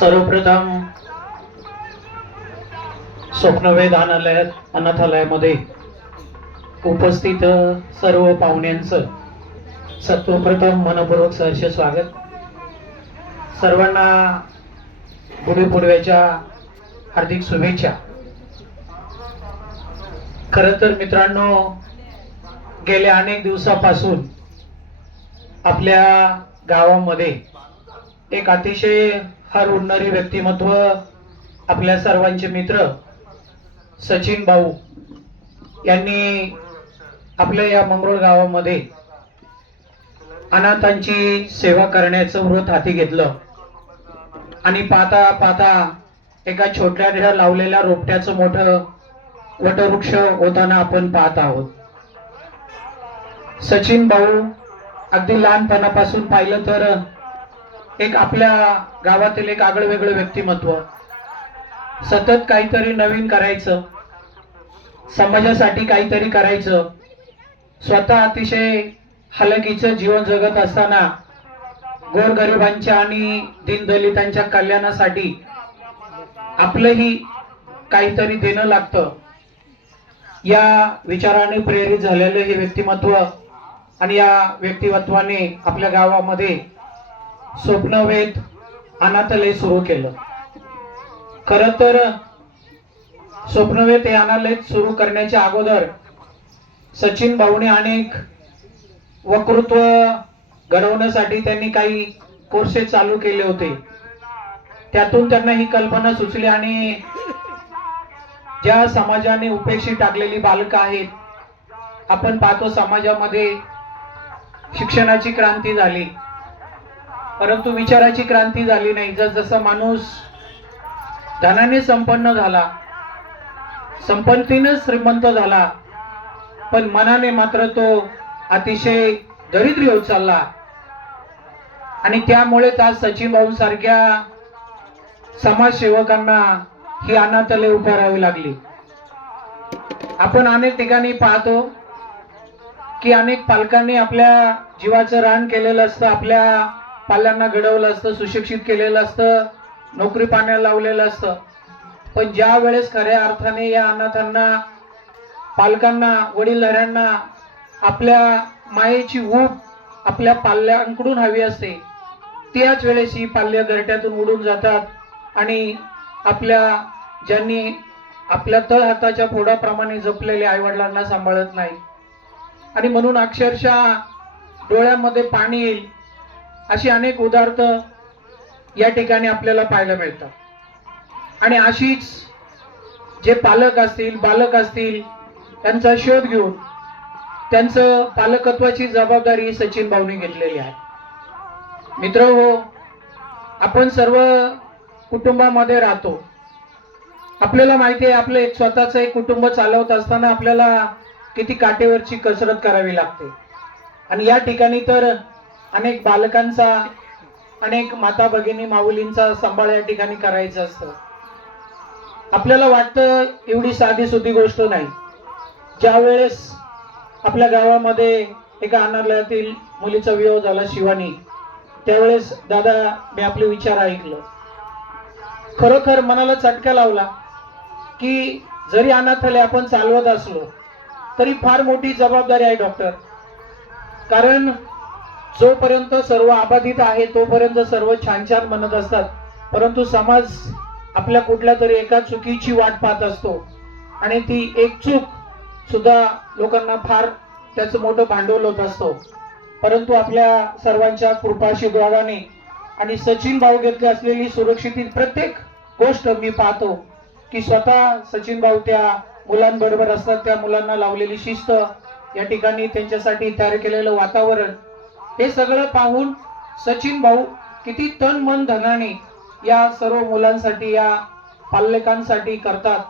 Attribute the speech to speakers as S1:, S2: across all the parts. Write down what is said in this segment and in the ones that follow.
S1: सर्वप्रथम स्वप्नवेद अनालयात अनाथालयामध्ये उपस्थित सर्व पाहुण्यांचं सर्वप्रथम मनपूर्वक सहर्ष स्वागत. सर्वांना गुढीपाडव्याच्या हार्दिक शुभेच्छा. खर तर मित्रांनो गेल्या अनेक दिवसापासून आपल्या गावामध्ये एक अतिशय हर उडणारी व्यक्तिमत्व आपल्या सर्वांचे मित्र सचिन भाऊ यांनी आपल्या या मंगरूळ गावामध्ये अनाथांची सेवा करण्याचं व्रत हाती घेतलं. आणि पाहता पाहता एका छोट्या लावलेल्या रोपट्याचं मोठं वटवृक्ष होताना आपण पाहत आहोत. सचिन भाऊ अगदी लहानपणापासून पाहिलं तर एक आपल्या गावातील एक आगळं वेगळं व्यक्तिमत्व. सतत काहीतरी नवीन करायचं. समाजासाठी काहीतरी करायचं. स्वतः अतिशय हलकीचं जीवन जगत असताना गोरगरिबांच्या आणि दीनदलितांच्या कल्याणासाठी आपलंही काहीतरी देणं लागतं. या विचाराने प्रेरित झालेलं हे व्यक्तिमत्व आणि या व्यक्तिमत्वाने आपल्या गावामध्ये स्वप्नवेद अनाथालय सुरू केलं. खर तर स्वप्नवेद हे अनालय सुरू करण्याच्या अगोदर सचिन भाऊने अनेक वक्तृत्व घडवण्यासाठी त्यांनी काही कोर्सेस चालू केले होते. त्यातून त्यांना ही कल्पना सुचली आणि ज्या समाजाने उपेक्षित टाकलेली बालकं आहेत आपण पाहतो समाजामध्ये शिक्षणाची क्रांती झाली. परंतु विचाराची क्रांती झाली नाही. जस जसं माणूस धनाने संपन्न झाला संपत्तीने श्रीमंत झाला पण मनाने मात्र तो अतिशय दरिद्री होत चालला. आणि त्यामुळेच आज सचिन भाऊ सारख्या समाजसेवकांना ही अनाथालय उभारावी लागली. आपण अनेक ठिकाणी पाहतो की अनेक पालकांनी आपल्या जीवाचं रान केलेलं असतं आपल्या पाल्यांना घडवलं असतं सुशिक्षित केलेलं असतं नोकरी पाण्याला लावलेलं असतं. पण ज्या वेळेस खऱ्या अर्थाने या अनाथांना पालकांना वडीलधाऱ्यांना आपल्या मायेची ऊब आपल्या पाल्यांकडून हवी असते त्याच वेळेस ही पाल्य घरट्यातून उडून जातात आणि आपल्या ज्यांनी आपल्या तळ हाताच्या फोडाप्रमाणे जपलेले आईवडिलांना सांभाळत नाही आणि म्हणून अक्षरशः डोळ्यामध्ये पाणी येईल. अशी अनेक उदाहरत या ठिकाणी आपल्याला पाहायला मिळतात. आणि अशीच जे पालक असतील बालक असतील त्यांचा शोध घेऊन त्यांचं पालकत्वाची जबाबदारी सचिन भाऊने घेतलेली आहे. मित्र हो आपण सर्व कुटुंबामध्ये राहतो. आपल्याला माहिती आहे आपलं एक स्वतःचं एक कुटुंब चालवत असताना आपल्याला किती काटेवरची कसरत करावी लागते. आणि या ठिकाणी तर अनेक बालकांचा अनेक माता भगिनी माऊलींचा सांभाळ या ठिकाणी करायचं असतं. आपल्याला वाटतं एवढी साधी सुधी गोष्ट नाही. ज्या वेळेस आपल्या गावामध्ये एका अनालयातील मुलीचा विवाह झाला शिवानी त्यावेळेस दादा मी आपले विचार ऐकलं. खरोखर मनाला चटका लावला की जरी अनाथालय आपण चालवत असलो तरी फार मोठी जबाबदारी आहे डॉक्टर. कारण जोपर्यंत सर्व अबाधित आहे तोपर्यंत सर्व छान छान म्हणत असतात. परंतु समाज आपल्या कुठल्या तरी एका चुकीची वाट पाहत असतो. आणि ती एक चूक सुद्धा लोकांना फार त्याचं मोठं भांडवल होत असतो. परंतु आपल्या सर्वांच्या कृपाशीर्वादाने आणि सचिन भाऊ घेतली असलेली सुरक्षित प्रत्येक गोष्ट मी पाहतो की स्वतः सचिन भाऊ त्या मुलांबरोबर असतात त्या मुलांना लावलेली शिस्त या ठिकाणी त्यांच्यासाठी तयार केलेलं वातावरण हे सगळं पाहून सचिन भाऊ किती तन मन धनाने या सर्व मुलांसाठी या पालकांसाठी करतात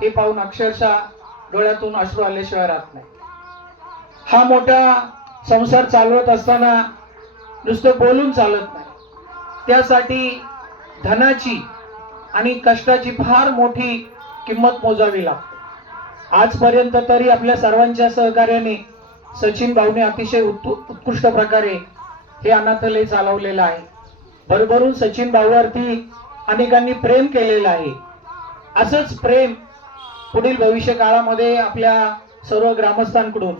S1: हे पाहून अक्षरशः डोळ्यातून अश्रू आल्याशिवाय राहत नाही. हा मोठा संसार चालवत असताना नुसतं बोलून चालत नाही. त्यासाठी धनाची आणि कष्टाची फार मोठी किंमत मोजावी लागते. आजपर्यंत तरी आपल्या सर्वांच्या सहकार्याने सचिन भाऊने अतिशय उत्कृष्ट प्रकारे हे अनाथालय चालवलेलं आहे. भरभरून सचिन भाऊवरती अनेकांनी प्रेम केलेलं आहे. असंच प्रेम पुढील भविष्य काळामध्ये आपल्या सर्व ग्रामस्थांकडून